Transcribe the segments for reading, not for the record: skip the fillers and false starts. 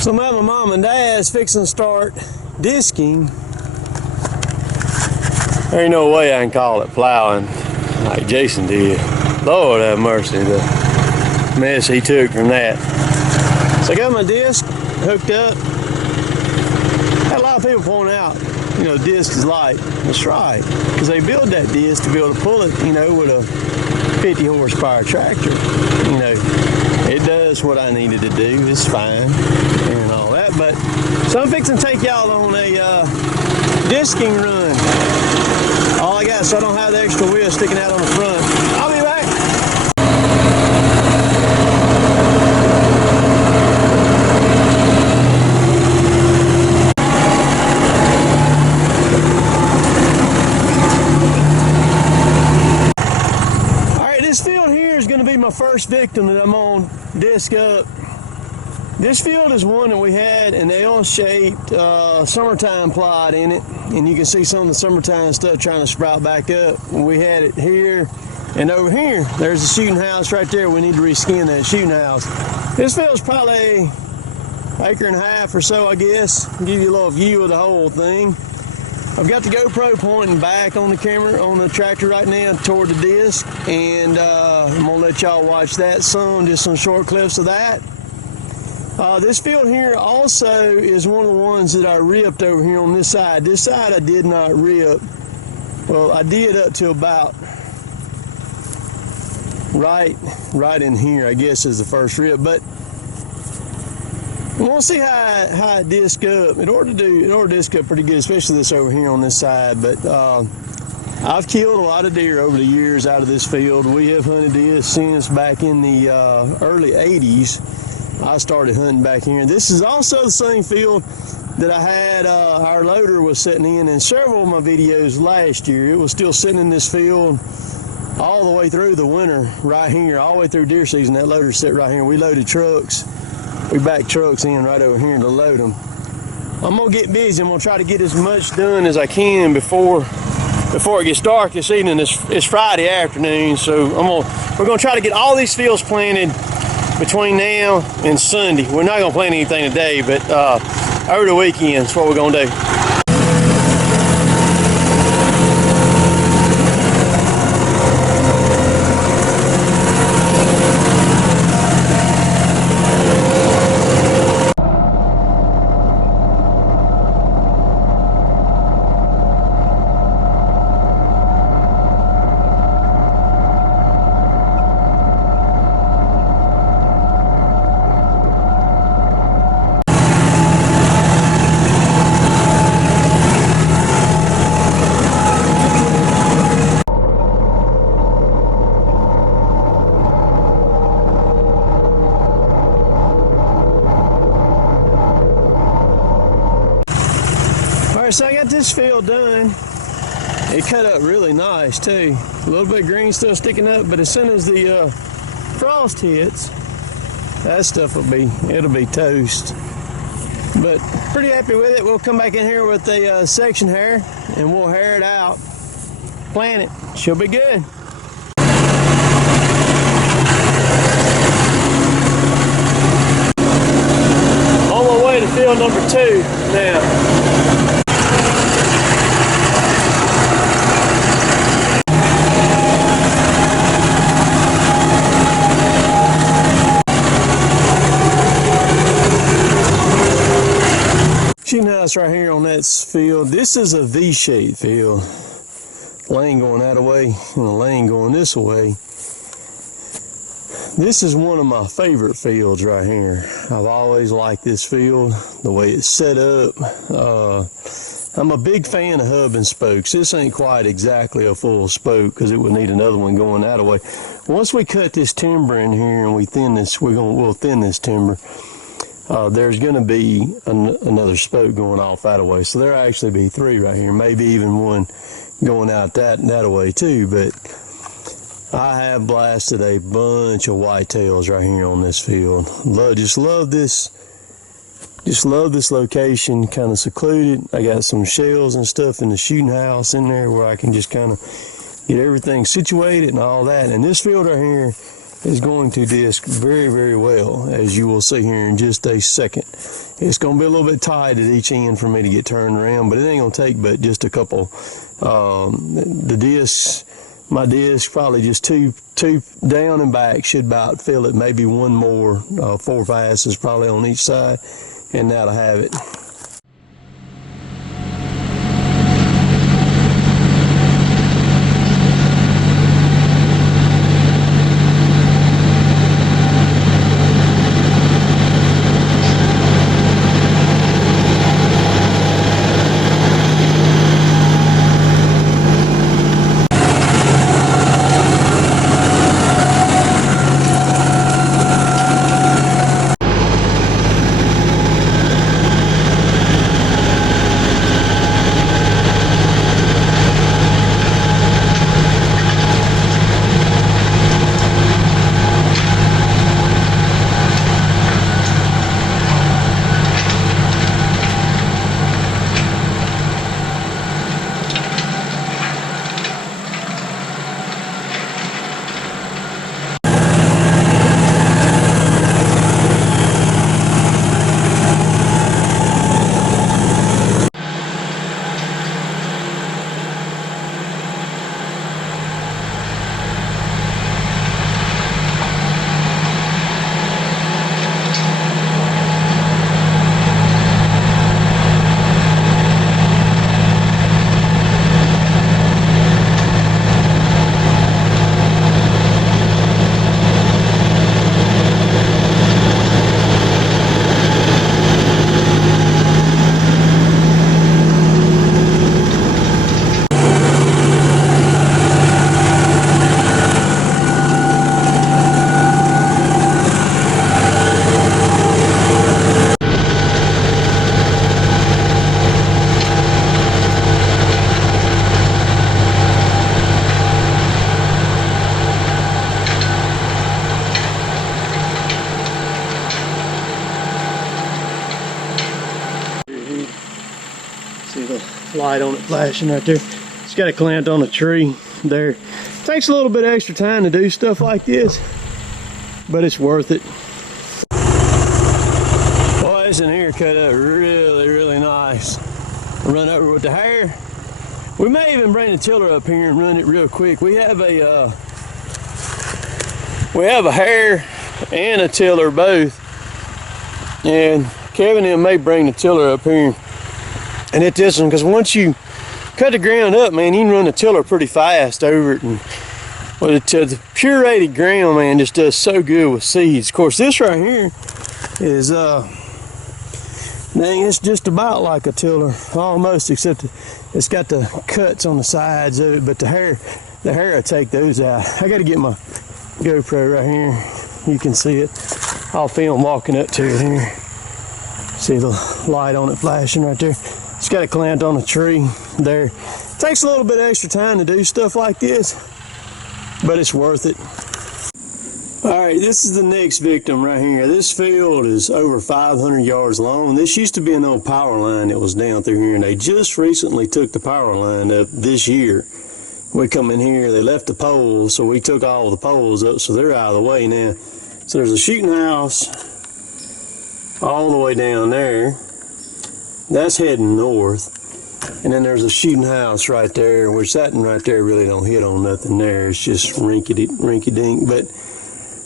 So now my mom and dad's fixing to start disking. There ain't no way I can call it plowing like Jason did. Lord have mercy, the mess he took from that. So I got my disc hooked up. Had a lot of people point out, you know, disc is light. That's right, because they build that disc to be able to pull it, you know, with a 50 horsepower tractor. You know, it does what I needed to do. It's fine and all that. But so I'm fixing to take y'all on a disking run. All I got, so I don't have the extra wheel sticking out on the front. I'll be back. This field here is going to be my first victim that I'm on disc up. This field is one that we had an L-shaped summertime plot in it, and you can see some of the summertime stuff trying to sprout back up. We had it here and over here. There's the shooting house right there. We need to reskin that shooting house. This field's probably an acre and a half or so, I guess. I'll give you a little view of the whole thing. I've got the GoPro pointing back on the camera, on the tractor right now toward the disc, and I'm gonna let y'all watch that just some short clips of that. This field here also is one of the ones that I ripped over here on this side. This side I did not rip. Well, I did up to about right in here, I guess, is the first rip, but we'll see how it disc up. It ought to disc up pretty good, especially this over here on this side. But I've killed a lot of deer over the years out of this field. We have hunted deer since back in the early 80s. I started hunting back here. This is also the same field that I had our loader was sitting in several of my videos last year. It was still sitting in this field all the way through the winter right here, all the way through deer season. That loader sit right here. We loaded trucks. We back trucks in right over here to load them. I'm gonna get busy. I'm gonna try to get as much done as I can before it gets dark this evening. It's Friday afternoon, so we're gonna try to get all these fields planted between now and Sunday. We're not gonna plant anything today, but over the weekend is what we're gonna do. So I got this field done. It cut up really nice too. A little bit of green stuff sticking up, but as soon as the frost hits, that stuff it'll be toast. But pretty happy with it. We'll come back in here with a section hair and we'll hair it out, plant it. She'll be good. On my way to field number 2 now. Shooting house right here on that field. This is a V-shaped field. Lane going that way and a lane going this way. This is one of my favorite fields right here. I've always liked this field, the way it's set up. I'm a big fan of hub and spokes. This ain't quite exactly a full spoke because it would need another one going that way. Once we cut this timber in here and we thin this, we'll thin this timber. There's going to be another spoke going off that way. So there'll actually be 3 right here, maybe even one going out that way too. But I have blasted a bunch of whitetails right here on this field. Just love this location, kind of secluded. I got some shells and stuff in the shooting house in there where I can just kind of get everything situated and all that. And this field right here is going to disc very, very well, as you will see here in just a second. It's going to be a little bit tight at each end for me to get turned around, but it ain't going to take but just a couple. The disc, my disc, probably just two down and back should about fill it. Maybe one more, 4 passes probably on each side, and that'll have it. See the light on it flashing right there. It's got it clamped on a tree there. Takes a little bit extra time to do stuff like this, but it's worth it. Boy, this in here cut up really nice. Run over with the hair. We may even bring the tiller up here and run it real quick. We have a hair and a tiller both, and Kevin and may bring the tiller up here and hit this one, because once you cut the ground up, man, you can run the tiller pretty fast over it. And well, the pureed ground, man, just does so good with seeds. Of course, this right here is dang, it's just about like a tiller, almost, except it's got the cuts on the sides of it. But the hair will take those out. I got to get my GoPro right here. You can see it. I'll film walking up to it here. See the light on it flashing right there. It's got it clamped on a tree there. Takes a little bit extra time to do stuff like this, but it's worth it. All right, this is the next victim right here. This field is over 500 yards long. This used to be an old power line that was down through here, and they just recently took the power line up this year. We come in here, they left the poles, so we took all the poles up, so they're out of the way now. So there's a shooting house all the way down there. That's heading north. And then there's a shooting house right there, which that one right there really don't hit on nothing there. It's just rinky-dink. But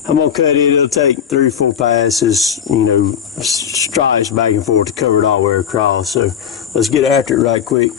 I'm gonna cut it. It'll take 3 or 4 passes, you know, stripes back and forth to cover it all the way across. So let's get after it right quick.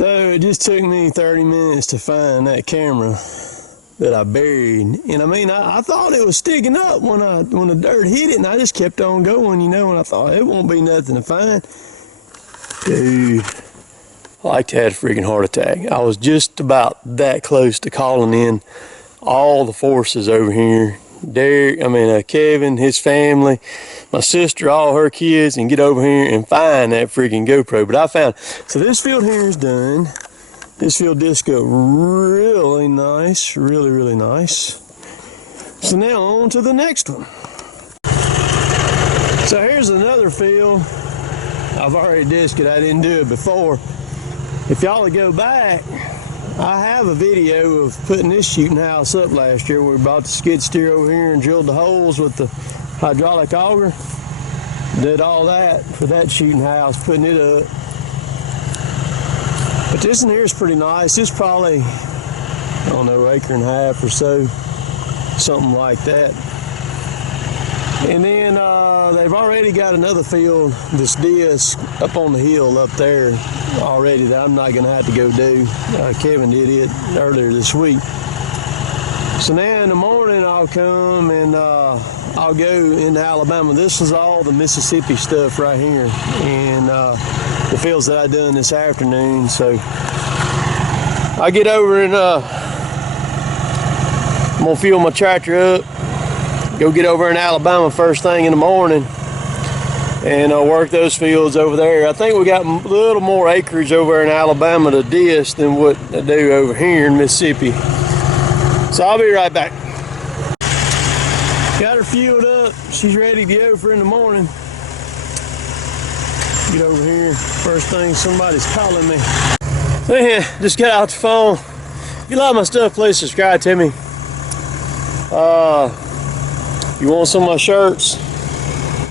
So it just took me 30 minutes to find that camera that I buried. And I mean, I thought it was sticking up when the dirt hit it, and I just kept on going, you know, and I thought it won't be nothing to find. Dude, I like to have a freaking heart attack. I was just about that close to calling in all the forces over here. Derek, Kevin, his family, my sister, all her kids, and get over here and find that freaking GoPro. But I found, so this field here is done. This field disc up really nice, really, really nice. So now on to the next one. So here's another field. I've already disced it, I didn't do it before. If y'all would go back, I have a video of putting this shooting house up last year. We brought the skid steer over here and drilled the holes with the hydraulic auger. Did all that for that shooting house, putting it up. But this one here is pretty nice. It's probably, I don't know, acre and a half or so, something like that. And then they've already got another field, this disc, up on the hill up there already that I'm not going to have to go do. Kevin did it earlier this week. So now in the morning I'll come and I'll go into Alabama. This is all the Mississippi stuff right here, and the fields that I done this afternoon. So I get over and I'm going to fuel my tractor up. Go get over in Alabama first thing in the morning and work those fields over there. I think we got a little more acreage over in Alabama to disc than what I do over here in Mississippi. So I'll be right back. Got her fueled up. She's ready to go for in the morning. Get over here. First thing, somebody's calling me. So yeah, just got out the phone. If you like my stuff, please subscribe to me. You want some of my shirts?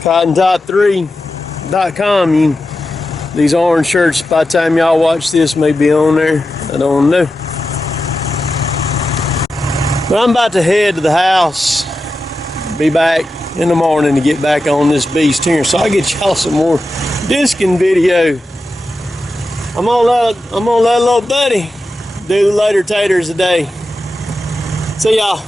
CottonTop3.com. These orange shirts, by the time y'all watch this, may be on there. I don't know. But I'm about to head to the house. Be back in the morning to get back on this beast here. So I'll get y'all some more discing video. I'm gonna let little buddy do the later taters today. See y'all.